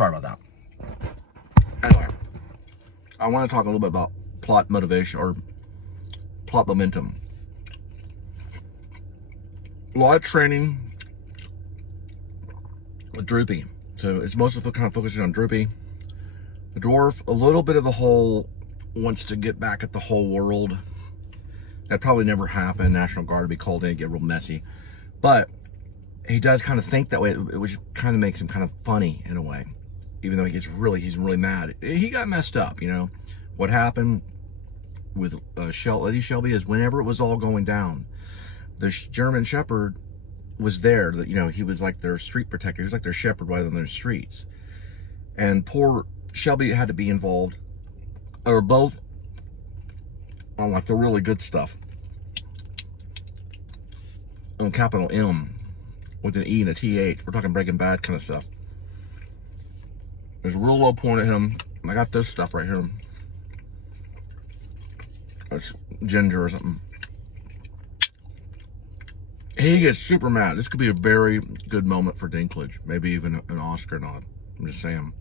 Sorry about that. Anyway, I want to talk a little bit about plot motivation or plot momentum. A lot of training with Droopy. So it's mostly kind of focusing on Droopy. The Dwarf, a little bit of the whole wants to get back at the whole world. That probably never happened. National Guard would be called in, get real messy. But he does kind of think that way, which kind of makes him kind of funny in a way. Even though he's really mad. He got messed up, you know. What happened with Lady Shelby is whenever it was all going down, the German Shepherd was there. You know, he was like their street protector. He was like their shepherd rather than their streets. And poor Shelby had to be involved, or both, on like the really good stuff. On capital M, with an E and a TH. We're talking Breaking Bad kind of stuff. There's a real low point at him. I got this stuff right here. It's ginger or something. He gets super mad. This could be a very good moment for Dinklage. Maybe even an Oscar nod. I'm just saying.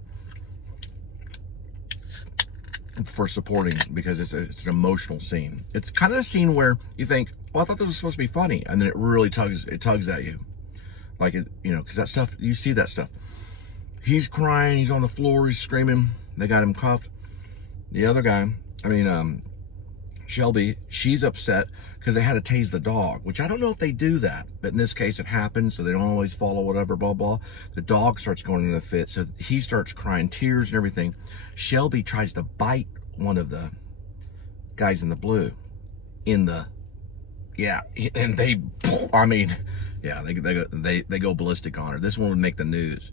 For supporting, because it's an emotional scene. It's kind of a scene where you think, well, I thought this was supposed to be funny. And then it really tugs at you. Like, it, you know, because that stuff, you see that stuff. He's crying, he's on the floor, he's screaming. They got him cuffed. The other guy, Shelby, she's upset because they had to tase the dog, which I don't know if they do that, but in this case it happens, so they don't always follow whatever, blah, blah. The dog starts going into a fit, so he starts crying, tears and everything. Shelby tries to bite one of the guys in the blue, and they go ballistic on her. This one would make the news.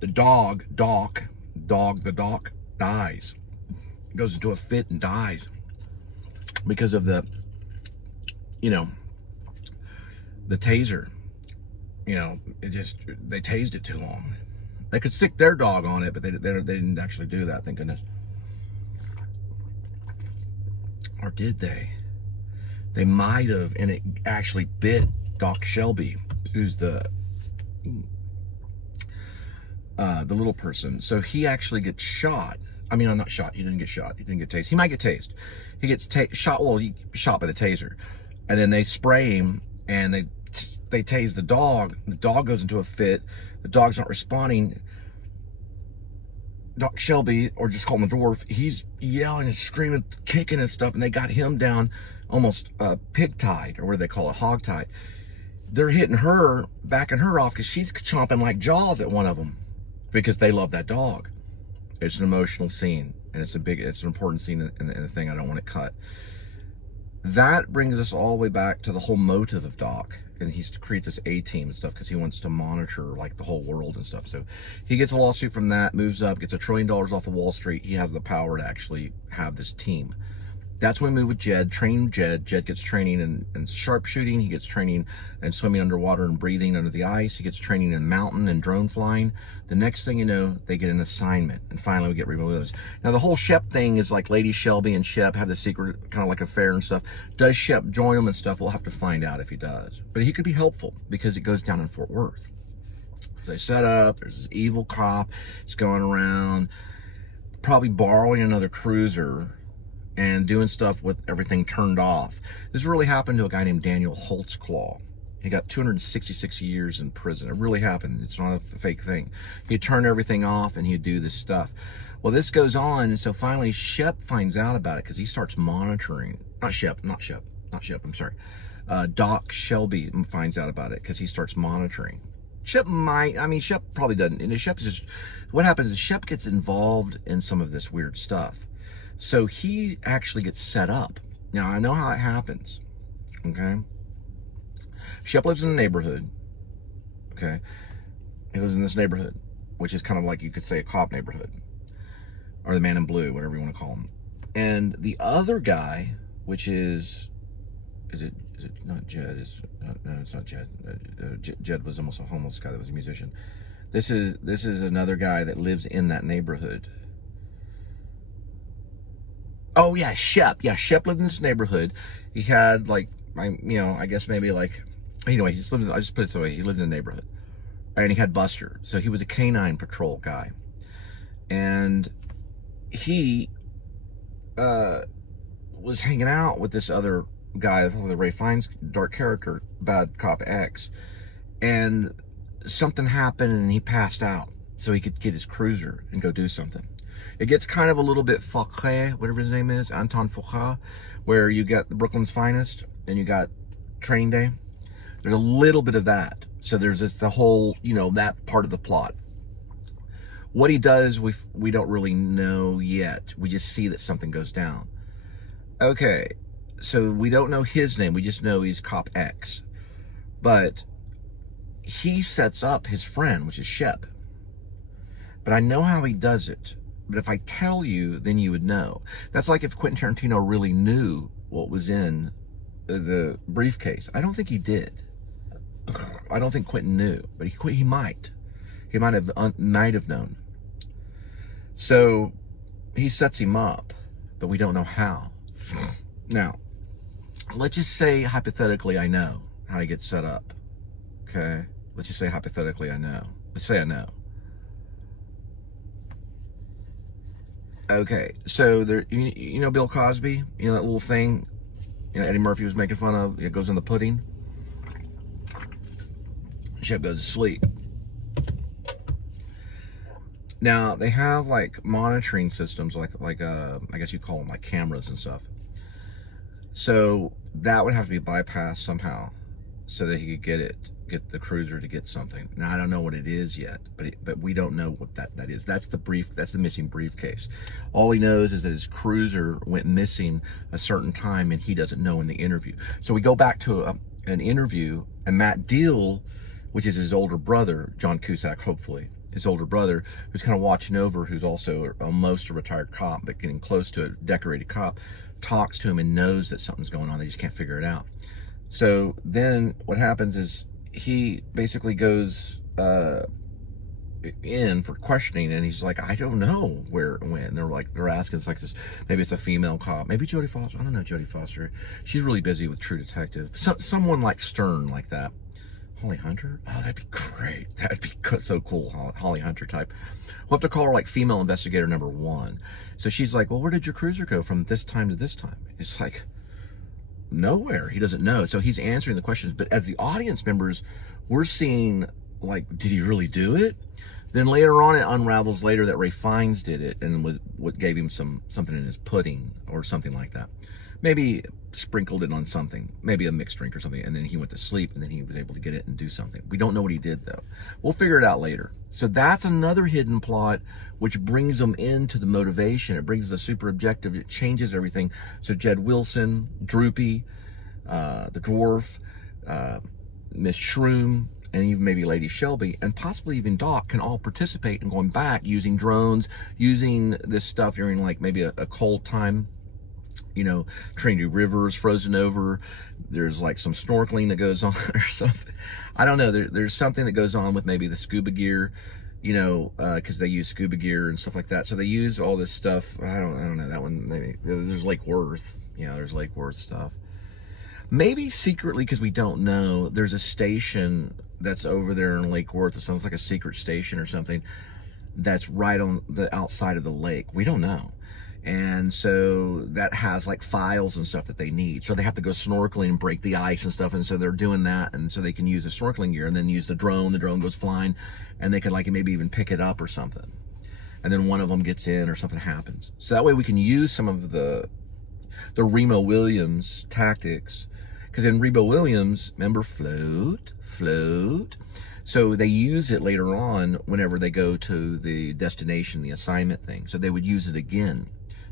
The dog dies. Goes into a fit and dies because of the, you know, the taser. You know, they tased it too long. They could stick their dog on it, but they didn't actually do that, thank goodness. Or did they? They might have, and it actually bit Doc Shelby, who's the little person. So he actually gets shot. I mean, not shot. He didn't get shot. He didn't get tased. He might get tased. He gets shot. Well, he shot by the taser, and then they spray him and they tase the dog. The dog goes into a fit. The dog's not responding. Doc Shelby, or just call him the Dwarf, he's yelling and screaming, kicking and stuff, and they got him down almost pig-tied, or what do they call it, hog-tied. They're hitting her, backing her off, because she's chomping like Jaws at one of them, because they love that dog. It's an emotional scene, and it's an important scene in the thing. I don't want it cut. That brings us all the way back to the whole motive of Doc, and he creates this A-team and stuff because he wants to monitor like the whole world and stuff. So he gets a lawsuit from that, moves up, gets $1 trillion off of Wall Street. He has the power to actually have this team. That's when we move with Jed, training Jed. Jed gets training in sharpshooting. He gets training in swimming underwater and breathing under the ice. He gets training in mountain and drone flying. The next thing you know, they get an assignment. And finally, we get removed. Now, the whole Shep thing is like Lady Shelby and Shep have the secret kind of like affair and stuff. Does Shep join them and stuff? We'll have to find out if he does. But he could be helpful because it goes down in Fort Worth. So they set up. There's this evil cop. He's going around probably borrowing another cruiser and doing stuff with everything turned off. This really happened to a guy named Daniel Holtzclaw. He got 266 years in prison. It really happened. It's not a fake thing. He'd turn everything off and he'd do this stuff. Well, this goes on, and so finally Shep finds out about it because he starts monitoring. Not Shep, I'm sorry. Doc Shelby finds out about it because he starts monitoring. Shep probably doesn't. And Shep is just, what happens is Shep gets involved in some of this weird stuff. So he actually gets set up. Now, I know how it happens, okay? Shep lives in a neighborhood, okay? He lives in this neighborhood, which is kind of like, you could say, a cop neighborhood. Or the man in blue, whatever you want to call him. And the other guy, which is it not Jed? No, it's not Jed. Jed was almost a homeless guy that was a musician. This is another guy that lives in that neighborhood. Oh yeah, Shep. Yeah, Shep lived in this neighborhood. He had like, I guess maybe like, anyway, I just put it this way, he lived in a neighborhood. and he had Buster. So he was a canine patrol guy. And he was hanging out with this other guy, the Ray Fiennes dark character, Bad Cop X. And something happened and he passed out so he could get his cruiser and go do something. It gets kind of a little bit Fauché, whatever his name is, Anton Fauché, where you got the Brooklyn's Finest and you got Training Day. There's a little bit of that. So there's this, the whole, you know, that part of the plot. What he does, we don't really know yet. We just see that something goes down. Okay, so we don't know his name. We just know he's Cop X. But he sets up his friend, which is Shep. But I know how he does it. But if I tell you, then you would know. That's like if Quentin Tarantino really knew what was in the briefcase. I don't think he did. I don't think Quentin knew, but he might. He might have known. So he sets him up, but we don't know how. Now, let's just say hypothetically I know how he gets set up. Okay? Let's just say hypothetically I know. Let's say I know. Okay, so there, you know Bill Cosby? You know that little thing, you know, Eddie Murphy was making fun of? It goes in the pudding. Shep goes to sleep. Now, they have like monitoring systems, like I guess you call them like cameras and stuff. So that would have to be bypassed somehow so that he could get the cruiser to get something. Now, I don't know what it is yet, but we don't know what that is. That's the missing briefcase. All he knows is that his cruiser went missing a certain time and he doesn't know in the interview. So we go back to an interview, and Matt Deal, which is his older brother, John Cusack, hopefully, his older brother, who's kind of watching over, who's also almost a retired cop, but getting close to a decorated cop, talks to him and knows that something's going on. They just can't figure it out. So then what happens is he basically goes in for questioning, and he's like, I don't know where it went. And they're asking, it's like this, maybe it's a female cop, maybe Jodie Foster. I don't know Jodie Foster. She's really busy with True Detective. Someone like Stern, like that. Holly Hunter? Oh, that'd be great. That'd be so cool, Holly Hunter type. We'll have to call her like female investigator number 1. So she's like, well, where did your cruiser go from this time to this time? It's like, nowhere. He doesn't know. So he's answering the questions. But as the audience members, we're seeing, like, did he really do it? Then later on, it unravels later that Ray Fiennes did it and was what gave him something in his pudding or something like that. Maybe sprinkled it on something, maybe a mixed drink or something, and then he went to sleep, and then he was able to get it and do something. We don't know what he did, though. We'll figure it out later. So that's another hidden plot, which brings them into the motivation. It brings the super objective. It changes everything. So Jed Wilson, Droopy, the Dwarf, Miss Shroom, and even maybe Lady Shelby, and possibly even Doc, can all participate in going back using drones, using this stuff during like maybe a cold time, you know, Trinity River's frozen over. There's like some snorkeling that goes on or something. I don't know. There's something that goes on with maybe the scuba gear, you know, because they use scuba gear and stuff like that. So they use all this stuff. I don't know that one. Maybe there's Lake Worth. You know, there's Lake Worth stuff. Maybe secretly, because we don't know, there's a station that's over there in Lake Worth. It sounds like a secret station or something that's right on the outside of the lake. We don't know. And so that has like files and stuff that they need. So they have to go snorkeling and break the ice and stuff. And so they're doing that. And so they can use the snorkeling gear and then use the drone. The drone goes flying and they can like maybe even pick it up or something. And then one of them gets in or something happens. So that way we can use some of the Remo Williams tactics. Because in Remo Williams, remember float. So they use it later on whenever they go to the destination, the assignment thing. So they would use it again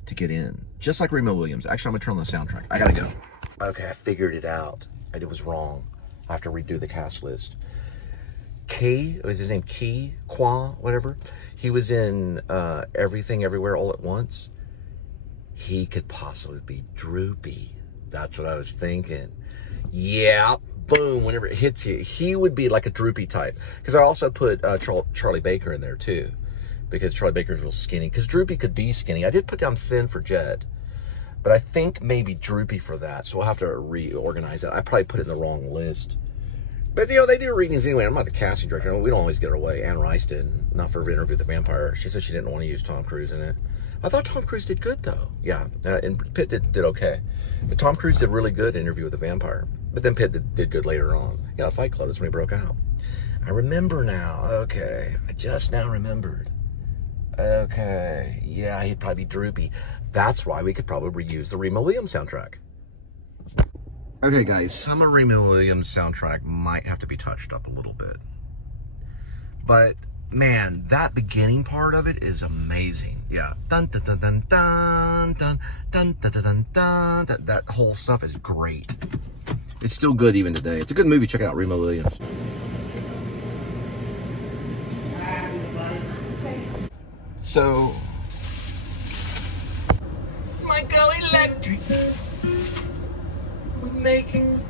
to get in. Just like Remo Williams. Actually, I'm going to turn on the soundtrack. I got to go. Okay, I figured it out. It was wrong. I have to redo the cast list. Key, was his name Key? Qua, whatever. He was in Everything Everywhere All at Once. He could possibly be Droopy. That's what I was thinking. Yeah, boom, whenever it hits you. He would be like a Droopy type. Because I also put Charlie Baker in there too. Because Charlie Baker's real skinny. Because Droopy could be skinny. I did put down thin for Jed. But I think maybe Droopy for that. So we'll have to reorganize it. I probably put it in the wrong list. But, you know, they do readings anyway. I'm not the casting director. We don't always get our way. Anne Rice did, not for Interview with the Vampire. She said she didn't want to use Tom Cruise in it. I thought Tom Cruise did good, though. Yeah, and Pitt did okay. But Tom Cruise did really good in Interview with the Vampire. But then Pitt did good later on. Yeah, Fight Club, that's when he broke out. I remember now. Okay, I just now remembered. Okay, yeah, he'd probably be Droopy. That's why we could probably reuse the Remo Williams soundtrack. Okay, guys, some of Remo Williams' soundtrack might have to be touched up a little bit. But, man, that beginning part of it is amazing. Yeah. Dun, dun, dun, dun, dun, dun, dun, dun, dun, dun, dun. That whole stuff is great. It's still good even today. It's a good movie. Check it out, Remo Williams. So, might go electric. We make it.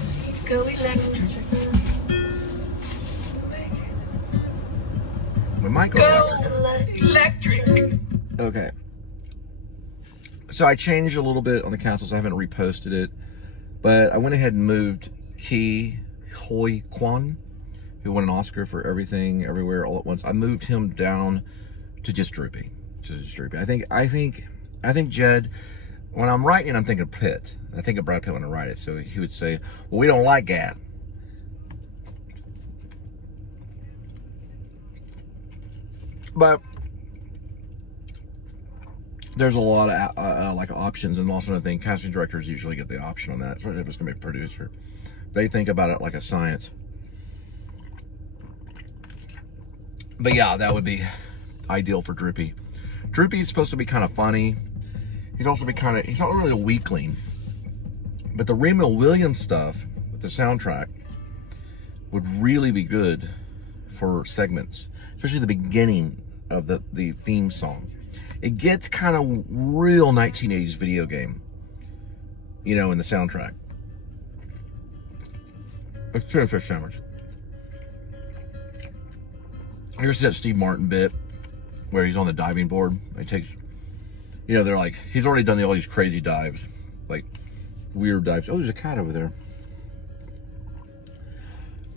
Just need to go electric. Make it. We might go electric. Okay. So I changed a little bit on the castles. I haven't reposted it, but I went ahead and moved Ki Hoi Kwan, who won an Oscar for Everything, Everywhere, All at Once. I moved him down to just Droopy. I think Jed, when I'm writing, I'm thinking of Pitt. I think of Brad Pitt when I write it. So he would say, well, we don't like that. But there's a lot of like options, and also I think casting directors usually get the option on that, especially if it's gonna be a producer. They think about it like a science. But yeah, that would be ideal for Droopy. Droopy is supposed to be kind of funny. He's also he's not really a weakling. But the Remo Williams stuff, with the soundtrack, would really be good for segments, especially the beginning of the theme song. It gets kind of real 1980s video game, you know, in the soundtrack. It's tuna fish sandwich. You ever see that Steve Martin bit where he's on the diving board? He takes, you know, they're like, he's already done all these crazy dives, like weird dives. Oh, there's a cat over there.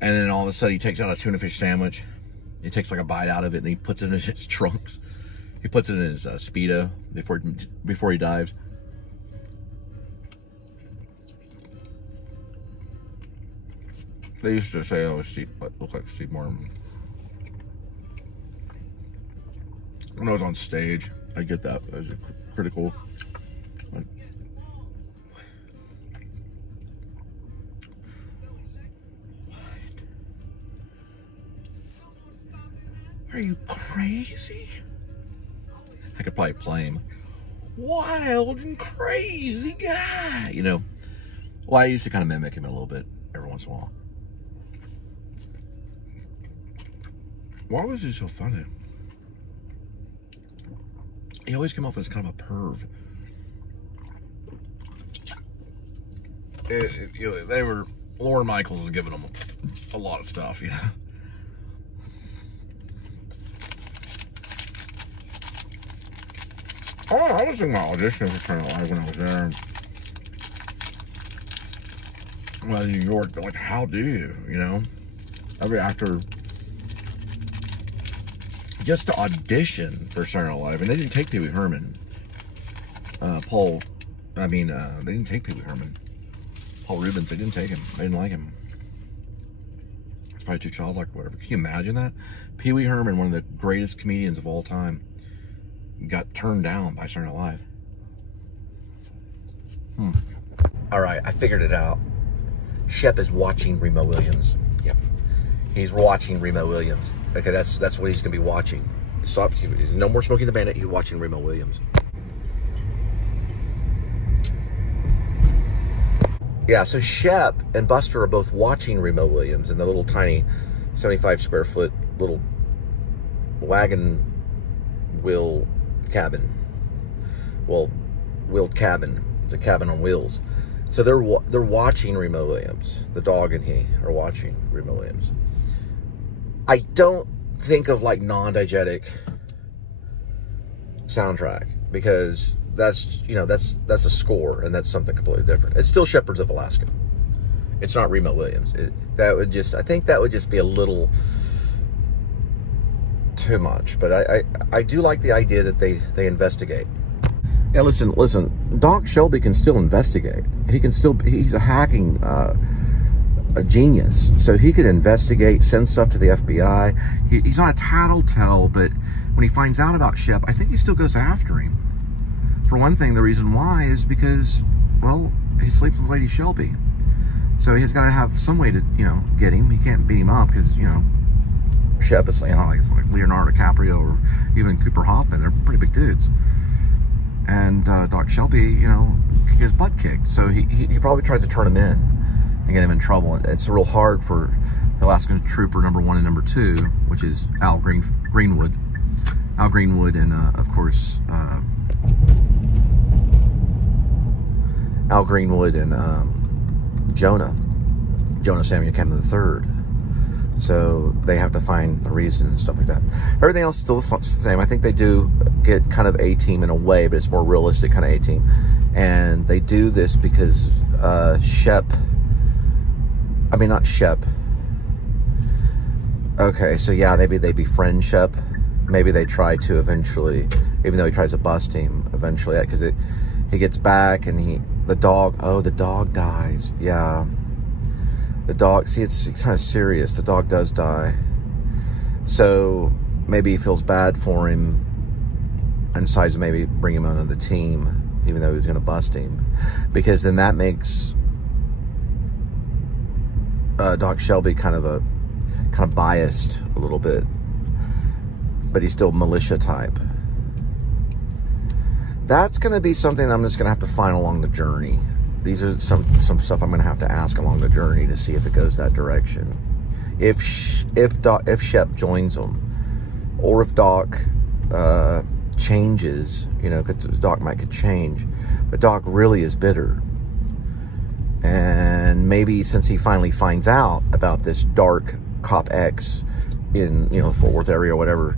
And then all of a sudden he takes out a tuna fish sandwich. He takes like a bite out of it and he puts it in his trunks. He puts it in his Speedo before he dives. They used to say, oh, Steve, look like Steve Martin. When I was on stage, I get that as a critical. Like, what? Are you crazy? I could probably play him. Wild and crazy guy, you know. Well, I used to kind of mimic him a little bit every once in a while. Why was he so funny? He always came off as kind of a perv. You know, they were, Lorne Michaels was giving them a lot of stuff, you know. Oh, I was in my audition for Turn Live when I was there. Well, in New York, they're like, how do you know? Every actor, just to audition for Saturday Night Live, and they didn't take Pee Wee Herman. They didn't take Pee Wee Herman. Paul Rubens, they didn't take him. They didn't like him. It's probably too childlike or whatever. Can you imagine that? Pee Wee Herman, one of the greatest comedians of all time, got turned down by Saturday Night Live. All right, I figured it out. Shep is watching Remo Williams. Yep, he's watching Remo Williams. Okay, that's what he's gonna be watching. Stop. No more Smokey the Bandit. He's watching Remo Williams. Yeah, so Shep and Buster are both watching Remo Williams in the little tiny 75 square foot little wagon wheel cabin. Well, wheeled cabin. It's a cabin on wheels. So they're watching Remo Williams. The dog and he are watching Remo Williams. I don't think of like non-diegetic soundtrack because that's, you know, that's a score and that's something completely different. It's still Shepherds of Alaska. It's not Remo Williams. That would just, I think that would just be a little too much. But I do like the idea that they investigate. Yeah, listen, Doc Shelby can still investigate. He can still, he's a hacking a genius. So he could investigate, send stuff to the FBI. He's not a tattletale, but when he finds out about Shep, I think he still goes after him. For one thing, the reason why is because, well, he sleeps with Lady Shelby. So he's got to have some way to, you know, get him. He can't beat him up because, you know, Shep is, you know, like Leonardo DiCaprio or even Cooper Hoffman. They're pretty big dudes. And Doc Shelby, you know, gets his butt kicked. So he probably tries to turn him in and get him in trouble. It's real hard for Alaskan Trooper #1 and #2, which is Al Greenwood. Al Greenwood and, of course, Al Greenwood and Jonah Samuel Cannon III. So they have to find a reason and stuff like that. Everything else is still the same. I think they do get kind of A-Team in a way, but it's more realistic kind of A-Team. And they do this because Shep, I mean, not Shep. Okay, so yeah, maybe they befriend Shep. Maybe they try to eventually, even though he tries to bust him eventually, because he gets back and the dog dies. Yeah. The dog, see, it's kind of serious. The dog does die. So maybe he feels bad for him and decides to maybe bring him onto the team, even though he was going to bust him. Because then that makes Doc Shelby kind of biased a little bit. But he's still militia type. That's going to be something I'm just going to have to find along the journey. These are some stuff I'm going to have to ask along the journey to see if it goes that direction. If Shep joins them, or if Doc changes, you know, because Doc could change, but Doc really is bitter. And maybe since he finally finds out about this dark Cop X in, you know, the Fort Worth area or whatever,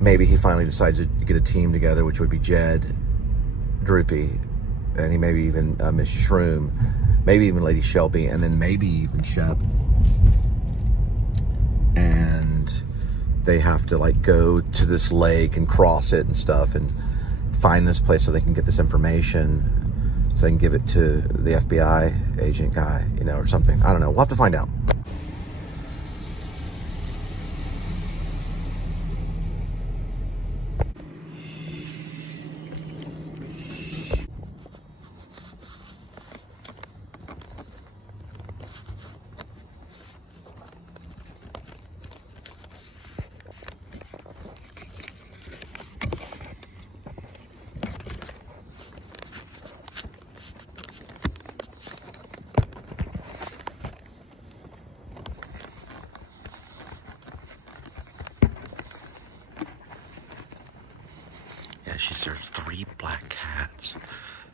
maybe he finally decides to get a team together, which would be Jed, Droopy, and he maybe even Miss Shroom, maybe even Lady Shelby, and then maybe even Shep. And they have to like go to this lake and cross it and stuff and find this place so they can get this information, so they can give it to the FBI agent guy, you know, or something. I don't know. We'll have to find out. She serves 3 black cats.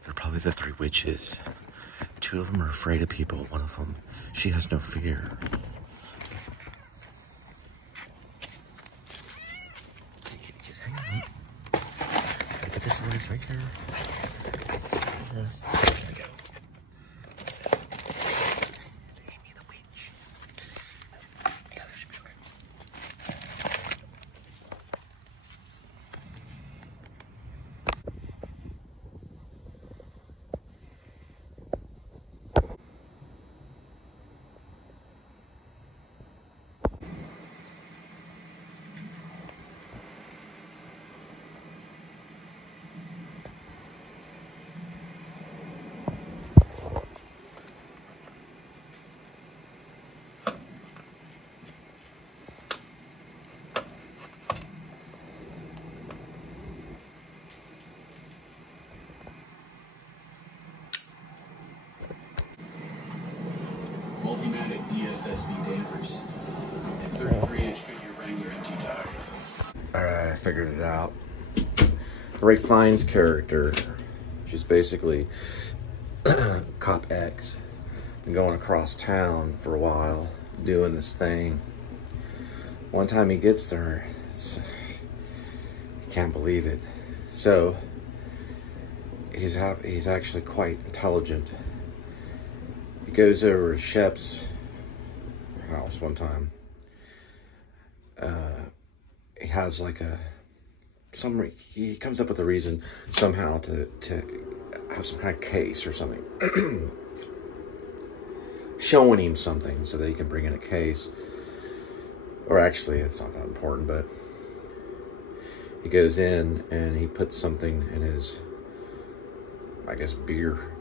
They're probably the 3 witches. 2 of them are afraid of people. One of them, she has no fear. Just hang on. Gotta get this place right here. There we go. It's Amy the witch. Yeah, that should be okay. Multimatic p.s.s dampers and 33-inch Goodyear Wrangler MT tires. Alright, I figured it out. Ray Fiennes' character, which is basically Cop X, been going across town for a while, doing this thing. One time he gets there, he can't believe it. So, he's actually quite intelligent. goes over to Shep's house one time. He has like he comes up with a reason somehow to have some kind of case or something. Showing him something so that he can bring in a case. Or actually, it's not that important, but he goes in and he puts something in his, I guess, beer.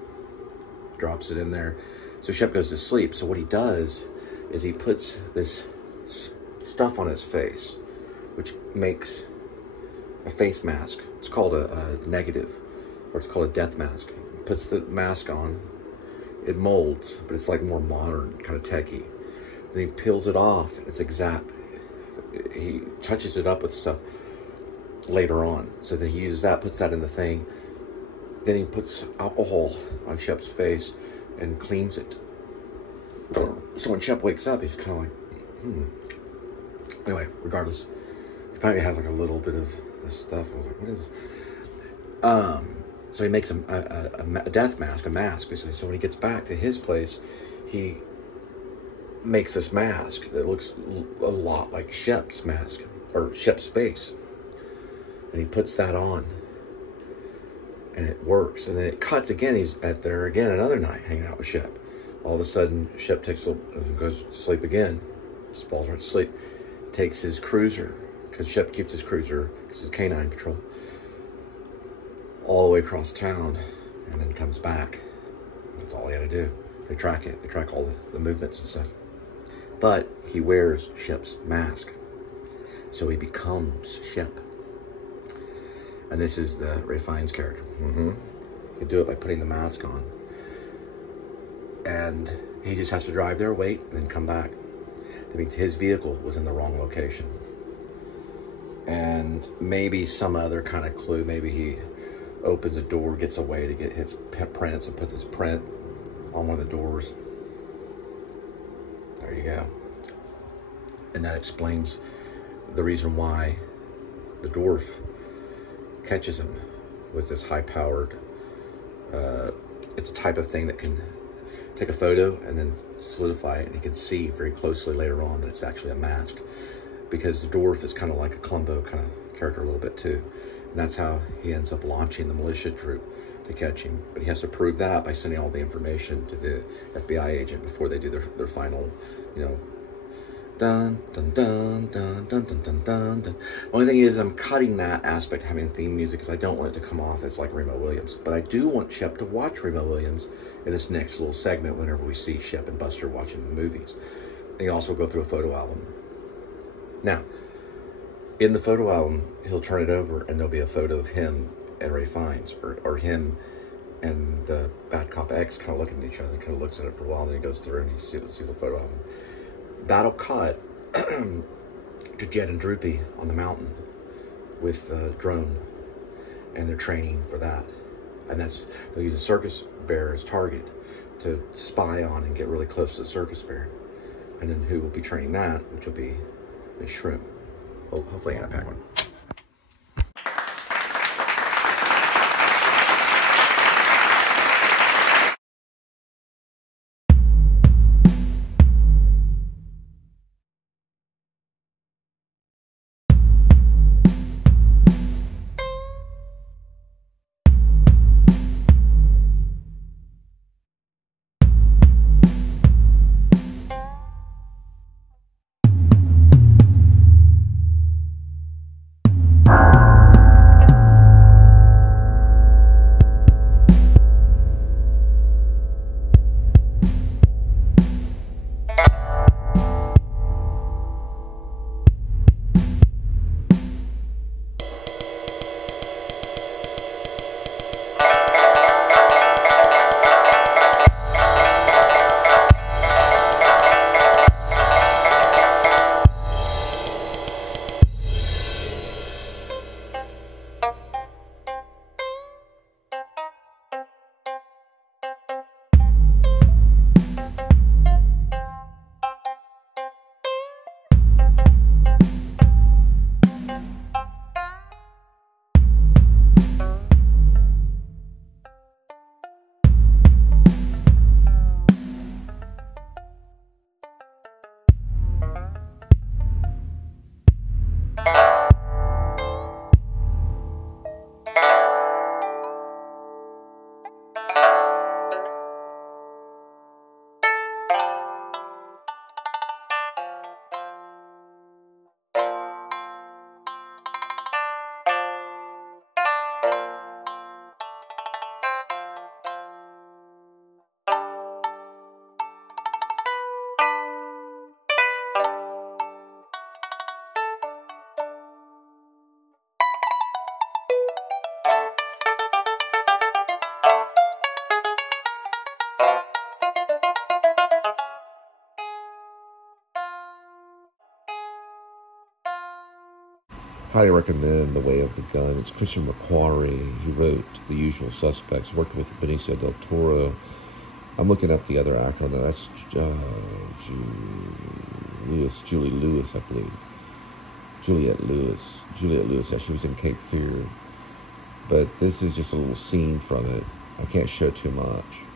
Drops it in there. So Shep goes to sleep. So what he does is he puts this stuff on his face, which makes a face mask. It's called a negative, or it's called a death mask. He puts the mask on. It molds, but it's like more modern, kind of techie. Then he peels it off. It's exact. He touches it up with stuff later on. So then he uses that, puts that in the thing. Then he puts alcohol on Shep's face and cleans it. So when Shep wakes up, he's kind of like, Anyway, regardless, he probably has like a little bit of this stuff. I was like, what is this? So he makes a death mask, a mask, basically. So when he gets back to his place, he makes this mask that looks a lot like Shep's mask, or Shep's face. And he puts that on. And it works. And then it cuts again. He's there again another night hanging out with Shep. All of a sudden, Shep goes to sleep again. Just falls right to sleep. Takes his cruiser, because Shep keeps his cruiser, because it's canine patrol, all the way across town, and then comes back. That's all he had to do. They track it. They track all the movements and stuff. But he wears Shep's mask. So he becomes Shep. And this is the Ray Fiennes character. You can do it by putting the mask on. And he just has to drive there, wait, and then come back. That means his vehicle was in the wrong location. And maybe some other kind of clue. Maybe he opens a door, gets away to get his prints, and puts his print on one of the doors. There you go. And that explains the reason why the dwarf catches him with this high-powered, it's a type of thing that can take a photo and then solidify it, and you can see very closely later on that it's actually a mask, because the dwarf is kind of like a Columbo kind of character a little bit too, and that's how he ends up launching the militia troop to catch him. But he has to prove that by sending all the information to the FBI agent before they do their final, you know, dun dun dun dun dun dun dun dun dun. The only thing is, I'm cutting that aspect, having theme music, because I don't want it to come off as like Remo Williams. But I do want Shep to watch Remo Williams in this next little segment whenever we see Shep and Buster watching the movies. And he also go through a photo album. Now, in the photo album, he'll turn it over and there'll be a photo of him and Ray Fiennes, or him and the Bad Cop X kind of looking at each other. He kind of looks at it for a while, and then he goes through and he sees the photo album. That'll cut to Jed and Droopy on the mountain with the drone, and they're training for that. And they'll use a circus bear as target to spy on and get really close to the circus bear. And then who will be training that, which will be the shrimp. Hopefully I can pack one. Highly recommend The Way of the Gun. It's Christopher McQuarrie. He wrote The Usual Suspects, worked with Benicio del Toro. I'm looking up the other actor on that. That's Julie Lewis, I believe. Juliette Lewis. Yeah, she was in Cape Fear. But this is just a little scene from it. I can't show too much.